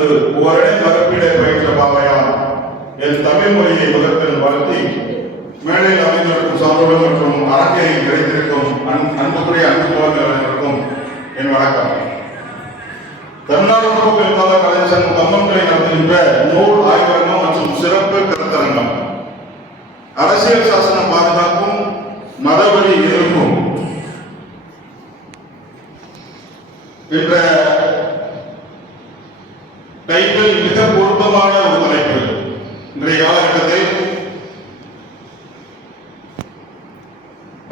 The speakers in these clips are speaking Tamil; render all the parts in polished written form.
ஓரணை மரப்பிடை பயின்ற பாவையான் என் தமிழ் மொழியை உலகத்தில் வளர்த்தி மேடையில் அமைந்திருக்கும் சான்றோர்கள் மற்றும் அரங்கையில் கிடைத்திருக்கும் அன்புக்குரிய அன்பு தோழர்களுக்கும் என் வணக்கம். தமிழ்நாடு உணவு கால கலை சங்கம் கம்பங்களை நடத்துகின்ற நூல் ஆய்வரங்கம் மற்றும் சிறப்பு கருத்தரங்கம் அரசியல் சாசன பாதுகாப்பும் மதவழி எதிர்ப்பும் என்ற டைட்டில் மிக பொருத்தமான ஒரு தலைப்பு. இன்றைய காலகட்டத்தில்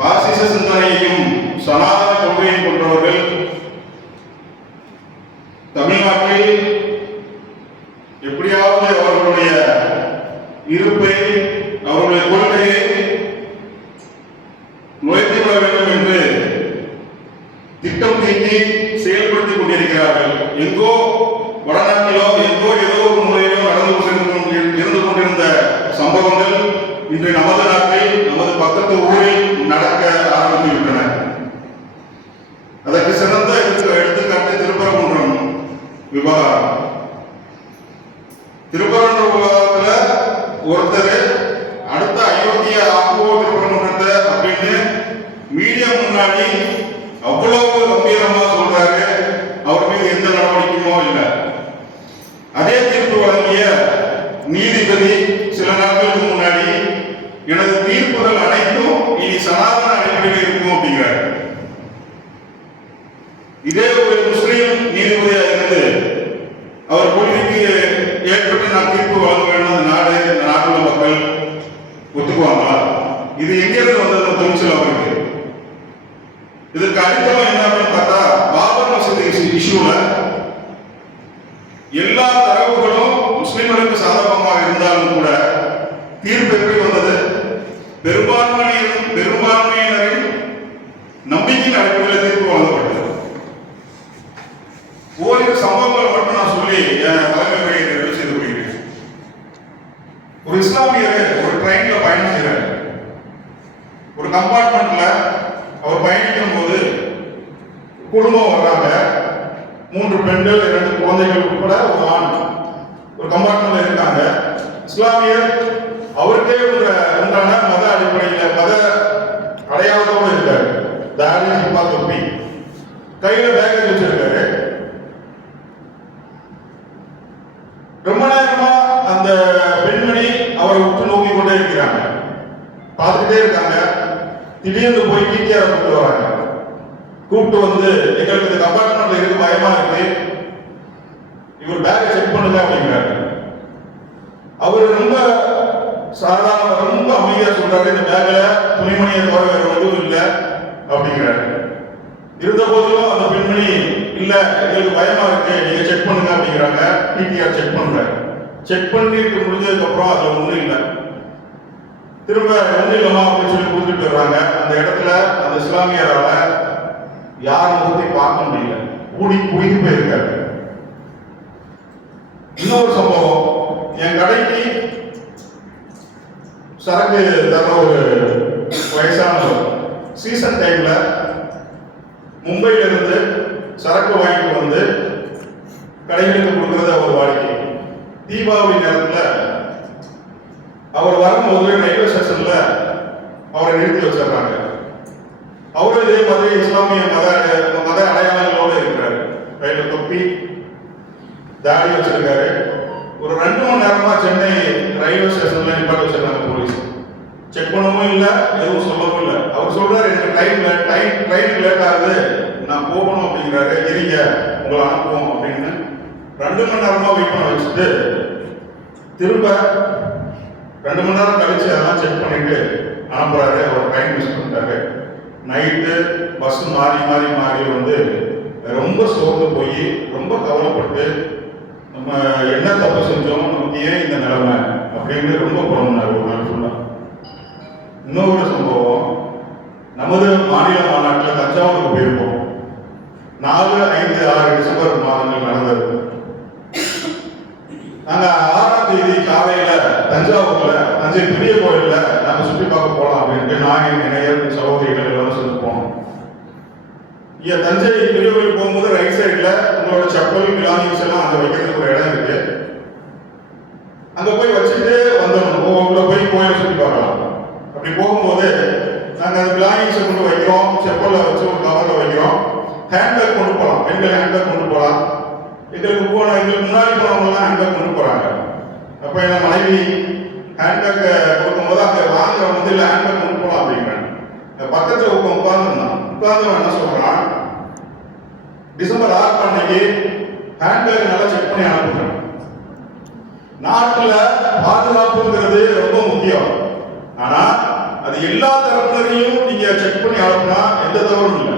பாசிச சிந்தனையையும் சனாதன கொள்கையும் கொண்டவர்கள் தமிழ்நாட்டில் எப்படியாவது அவர்களுடைய இருப்பை அவருடைய கொள்கையை நுழைத்துவிட வேண்டும் என்று திட்டம் தீட்டி செயல்படுத்திக் கொண்டிருக்கிறார்கள். எங்கோ வடநாட்டிலோ எங்கோ ஏதோ ஒரு முறையிலோ இருந்து கொண்டிருந்த சம்பவங்கள் இன்று நமது நாட்டில் நமது பக்கத்து ஊரில் நடக்க ஆரம்பித்துவிட்டன. அதற்கு சிறந்த எடுத்துக்காட்டு திருப்பரங்குன்றம் விவகாரம். திருப்பரங்குன்றம் விவகாரத்தில் ஒருத்தர் அடுத்த அயோத்தியா ஆக்குவோம் திருப்பரங்குன்றத்தை அப்படின்னு மீடியா முன்னாடி அவ்வளவு கம்பீரமா சொல்றாரு. அவர் மீது எந்த நடவடிக்கையும் இல்லை. அதே தீர்ப்பு வழங்கிய நீதிபதி சில நாட்களுக்கு முன்னாடி எனது தீர்ப்புகள் அனைத்தும் இனி சனாதன அடிப்படையில் இருக்கும் அப்படிங்கிறார். இதே ஒரு முஸ்லீம் நீதிபதியாக இருந்து அவர் கொள்கைக்கு ஏற்பட்டு நான் தீர்ப்பு வழங்க வேண்டும் அந்த நாட்டுள்ள மக்கள் ஒத்துக்குவாங்களா? இது எங்கிருந்து வந்தது துணிச்சல் அவருக்கு? இதற்கு அடித்தளம் என்ன அப்படின்னு பார்த்தா பாபர் மசூதி இஷ்யூல எல்லா தரவுகளும் முஸ்லிம்களுக்கு சாதகமாக இருந்தாலும் கூட தீர்ப்பு எப்படி வந்தது? பெரும்பான்மையினரின் நம்பிக்கையின் அடிப்படையில் தீர்ப்பு வழங்கப்பட்டது. ஓரிரு சம்பவங்களை மட்டும் நான் சொல்லி தலைமை செய்து கொள்கிறேன். ஒரு இஸ்லாமியர் ஒரு ட்ரெயின்ல பயணம் செய்யறாரு. ஒரு கம்பார்ட்மெண்ட்ல அவர் பயணிக்கும் போது குடும்பம் வர்றாங்க. 3 பெண்கள் 2 குழந்தைகள் உட்பட ஒரு ஆண் ஒரு கம்பார்ட்மெண்ட்ல இருக்காங்க. இஸ்லாமியர் அவருக்கே உண்டான மத அடிப்படையில் மத அடையாளத்தோடு இருக்காரு. தாடி சிப்பா தொப்பி கையில பேக்கேஜ் வச்சிருக்காரு. ரொம்ப நேரமா அந்த பெண்மணி அவரை உற்று நோக்கி கொண்டே இருக்கிறாங்க. பார்த்துக்கிட்டே இருக்காங்க. திடீர்னு போய் டிடிஆர் கூப்பிட்டு வராங்க. கூப்பிட்டு வந்து எங்களுக்கு இந்த கம்பார்ட்மெண்ட்ல இருக்கு பயமா இருக்கு, இவர் பேக்கை செக் பண்ணுங்க அப்படிங்கிறாரு. அவர் ரொம்ப சாதாரண ரொம்ப அமைதியா சொல்றாரு, இந்த பேக்ல துணிமணியை தவிர வேற எதுவும் இல்லை அப்படிங்கிறாரு. இருந்த போதிலும் அந்த பெண்மணி இல்ல எங்களுக்கு பயமா இருக்கு நீங்க செக் பண்ணுங்க அப்படிங்கிறாங்க. டிடிஆர் செக் பண்றாரு. செக் பண்ணிட்டு முடிஞ்சதுக்கு அப்புறம் அதுல ஒண்ணும் இல்லை. திரும்ப ஒன்றும் இல்லமா அப்படின்னு சொல்லி கொடுத்துட்டு வர்றாங்க. அந்த இடத்துல அந்த இஸ்லாமியரால யார் முகத்தை பார்க்க முடியல. குடிக்கு போயிருக்காரு. இன்னொரு சம்பவம், என் கடைக்கு சரக்கு தர ஒரு வயசானவர் சீசன் டைம்ல மும்பையில இருந்து சரக்கு வாங்கிட்டு வந்து கடைகளுக்கு கொடுக்கறது அவர் வாடிக்கை. தீபாவளி நேரத்துல அவர் வரும்போது ரயில்வே ஸ்டேஷன்ல அவரை நிறுத்தி வச்சிடறாங்க. அவரும் இதே மாதிரி இஸ்லாமிய மத அடையாளங்களோடு இருக்கிறாரு. கையில தொப்பி தாடி வச்சிருக்காரு. ஒரு 2 மணி நேரமா சென்னை ரயில்வே ஸ்டேஷன்ல நிப்பாட்டி வச்சிருக்காங்க போலீஸ். செக் பண்ணவும் இல்லை, எதுவும் சொல்லவும் இல்லை. அவர் சொல்றாரு எனக்கு ட்ரெயின் லேட் ஆகுது, நான் போகணும் அப்படிங்கிறாரு. இருங்க உங்களை அனுப்புவோம் அப்படின்னு 2 மணி நேரமா வெயிட் பண்ண வச்சுட்டு திரும்ப 2 மணி நேரம் கழிச்சு அதெல்லாம் செக் பண்ணிட்டு அனுப்புறாரு. அவர் ட்ரெயின் மிஸ் பண்ணிட்டாரு. நைட்டு பஸ் மாறி வந்து ரொம்ப சோர்ந்து போய் ரொம்ப கவலைப்பட்டு நம்ம என்ன தப்பு செஞ்சோம், நமக்கு ஏன் இந்த நிலைமை அப்படின்னு ரொம்ப புலம்புனார் ஒரு நாள் ஃபுல்லா. இன்னொரு சம்பவம், நமது மாநில மாநாட்டில் தஞ்சாவூருக்கு போயிருக்கோம். 4, 5, 6 டிசம்பர் மாதங்கள் நடந்தது. நாங்க 6ஆம் தேதி காலையில தஞ்சாவூர்ல தஞ்சை பெரிய கோயில்ல நாங்க சுற்றி பார்க்க போலாம் அப்படின்ட்டு நான் என் இணையர் சகோதரிகள் எல்லாரும் சேர்ந்து போனோம். இங்க தஞ்சை பெரிய கோயில் போகும்போது ரைட் சைட்ல உங்களோட செப்பல் பிலாங்கிங்ஸ் எல்லாம் அங்க வைக்கிறதுக்கு ஒரு இடம் இருக்கு. அங்க போய் வச்சுட்டு வந்துடணும். உள்ள போய் கோயிலை சுற்றி பார்க்கலாம். அப்படி போகும்போது நாங்கள் அந்த பிளாங்கிங்ஸை கொண்டு வைக்கிறோம், செப்பலில் வச்சு ஒரு கவரில் வைக்கிறோம். ஹேண்ட்பேக் கொண்டு போகலாம், பெண்கள் ஹேண்ட்பேக் கொண்டு போகலாம். எங்களுக்கு முன்னாடி போனவங்கலாம் ஹேண்ட்பேக் கொண்டு போகிறாங்க. அப்போ என் மனைவி ஹேண்ட்பேக்கை கொடுக்கும்போது அங்கே வாங்குறவங்க வந்து இல்லை ஹேண்ட்பேக் கொண்டு போகலாம் அப்படிங்கிறாங்க. பக்கத்தில் உட்காந்துருந்தான். உட்காந்து என்ன சொல்கிறான், டிசம்பர் 6 அன்னைக்கு ஹேண்ட்பேக் நல்லா செக் பண்ணி அனுப்புகிறேன். நாட்டில் பாதுகாப்புங்கிறது ரொம்ப முக்கியம். ஆனா அது எல்லா தரப்பினரையும் நீங்க செக் பண்ணி அனுப்புனா எந்த தவறும் இல்லை.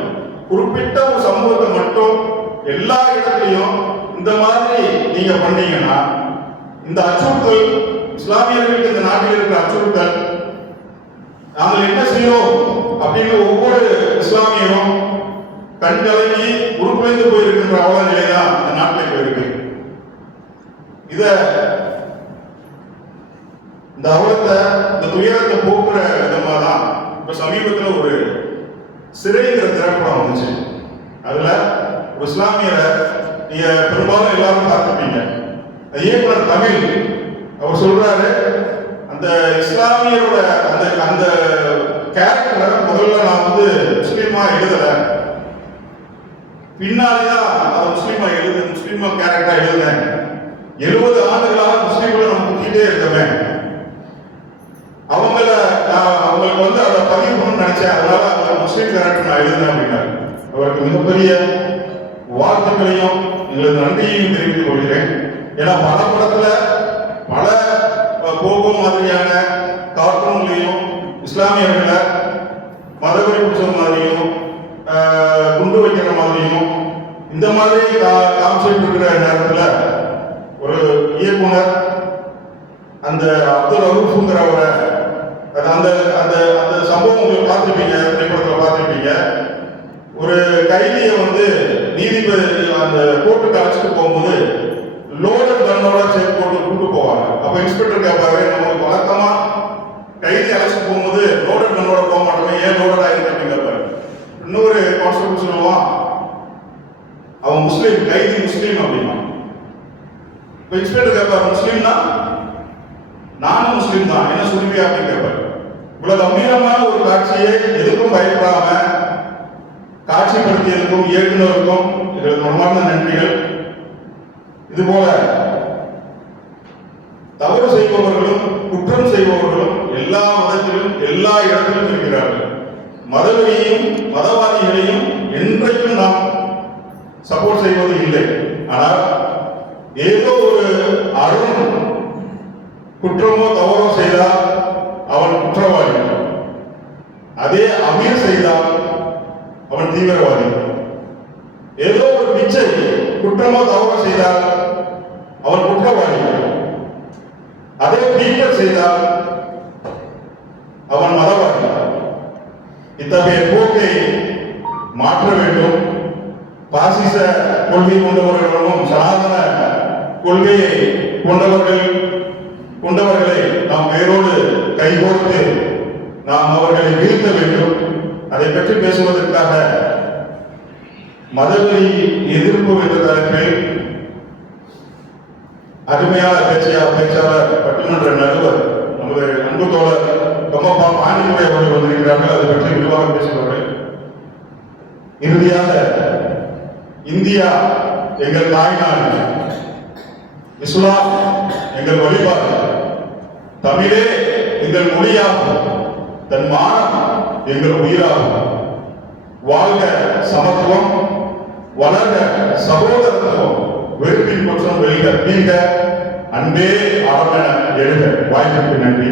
குறிப்பிட்ட ஒரு சமூகத்தை மட்டும் எல்லா இடத்துலையும் இந்த மாதிரி நீங்க பண்ணீங்கன்னா இந்த அச்சுறுத்தல், இஸ்லாமியர்களுக்கு இந்த நாட்டில் இருக்கிற அச்சுறுத்தல், நாங்கள் என்ன செய்யணும் அப்படின்னு ஒவ்வொரு இஸ்லாமியரும் கண்கலங்கி உருக்குலைந்து போயிருக்கின்ற அவல நிலைதான் இந்த நாட்டில் போயிருக்கு. இந்த அவலத்தை, இந்த துயரத்தை போக்குற விதமாக தான் இப்ப சமீபத்தில் ஒரு சிறைங்கிற திரைப்படம் வந்துச்சு. அதுல ஒரு இஸ்லாமியரை நீங்க பெரும்பாலும் எல்லாரும் பார்த்துப்பீங்க. இயக்குனர் தமிழ் அவர் சொல்றாரு, அந்த இஸ்லாமியரோட அந்த அந்த கேரக்டரை முதல்ல நான் வந்து முஸ்லீமா எழுதல, பின்னாடிதான் அதை முஸ்லீமா கேரக்டரா எழுதுனேன். 70 ஆண்டுகளாக முஸ்லீம்களை நம்ம முக்கிட்டே இருக்கவேன், அவங்களுக்கு வந்து அதை பதிவு பண்ணணும்னு நினைச்சேன், அதனால அவங்க முஸ்லீம் கேரக்டர் நான் எழுதுனேன் அப்படின்னாரு. அவருக்கு மிகப்பெரிய வாழ்த்துக்களையும் எங்களது நன்றியையும் தெரிவித்துக் கொள்கிறேன். ஏன்னா பல படத்துல பல போகோ மாதிரியான கார்ட்டூன்லையும் இஸ்லாமியர்களை மதவெறி பிடிச்ச மாதிரியும் குண்டு வைக்கிற மாதிரியும் இந்த மாதிரி காமிச்சிட்டு இருக்கிற நேரத்தில் ஒரு இயக்குனர் அந்த அப்துல் ரவுஃப்ங்கிறவரை அந்த அந்த அந்த சம்பவம் உங்களுக்கு பார்த்துருப்பீங்க, திரைப்படத்தில் பார்த்துருப்பீங்க. ஒரு கைதியை வந்து நீதிபதி அந்த கோர்ட்டுக்கு அழைச்சிட்டு போகும்போது லோடர் கன்னோட சேர்த்து போட்டு கூட்டு போவாங்க. அப்போ இன்ஸ்பெக்டர் கேட்பாரு, நமக்கு வழக்கமா கைதி அழைச்சிட்டு போகும்போது லோடர் கன்னோட போக மாட்டோமே, ஏன் லோடர் ஆயிருக்கு அப்படின்னு கேட்பாரு. இன்னொரு கான்ஸ்டபிள் சொல்லுவான், அவன் முஸ்லீம், கைதி முஸ்லீம் அப்படின்னா. இப்போ இன்ஸ்பெக்டர் கேட்பாரு, முஸ்லீம்னா நானும் முஸ்லீம் தான், என்ன சொல்லுவியா அப்படின்னு கேட்பாரு. இவ்வளவு கம்பீரமான ஒரு காட்சியை எதுக்கும் பயப்படாம காட்சிப்படுத்தியதற்கும் இயக்குநருக்கும் எங்களது மனமார்ந்த நன்றிகள். இதுபோல தவறு செய்பவர்களும் குற்றம் செய்பவர்களும் எல்லா மதத்திலும் எல்லா இடத்திலும் இருக்கிறார்கள். மதவெறியையும் மதவாதிகளையும் என்றைக்கும் நாம் சப்போர்ட் செய்வது இல்லை. ஆனால் ஏதோ ஒரு அருண் குற்றமோ தவறோ செய்தால் அவன் குற்றவாளி, அதே அமீர் செய்தால் அவன் தீவிரவாதி. ஏதோ ஒரு பிச்சை குற்றமோ தவறோ செய்தால் அவன் குற்றவாளி, அதே பீட்டர் செய்தால் அவன் மதவாதி. இத்தகைய போக்கை மாற்ற வேண்டும். பாசிச கொள்கை கொண்டவர்களும் சனாதன கொள்கையை கொண்டவர்களை நாம் வேரோடு கைகோர்த்து நாம் அவர்களை வீழ்த்த வேண்டும். அதை பற்றி பேசுவதற்காக மதவெறி எதிர்ப்பு என்ற தலைப்பில் அருமையான பேச்சாளர் பட்டிமன்ற நடுவர் நமது அன்பு தோழர் கம்மப்பா பாண்டித்துறை அவர்கள் வந்திருக்கிறார்கள். அதை பற்றி விரிவாக பேசுவார்கள். இறுதியாக, இந்தியா எங்கள் தாய்நாடு, இஸ்லாம் எங்கள் வழிபாடு, தமிழே எங்கள் மொழியாகும், தன் மானம் எங்கள் உயிராகும். வாழ்க சமத்துவம், வளர்க சகோதரத்துவம், வெறுப்பின் குற்றம் வெளிக, அன்பே அறமென எழுக. வாய்ப்புக்கு நன்றி.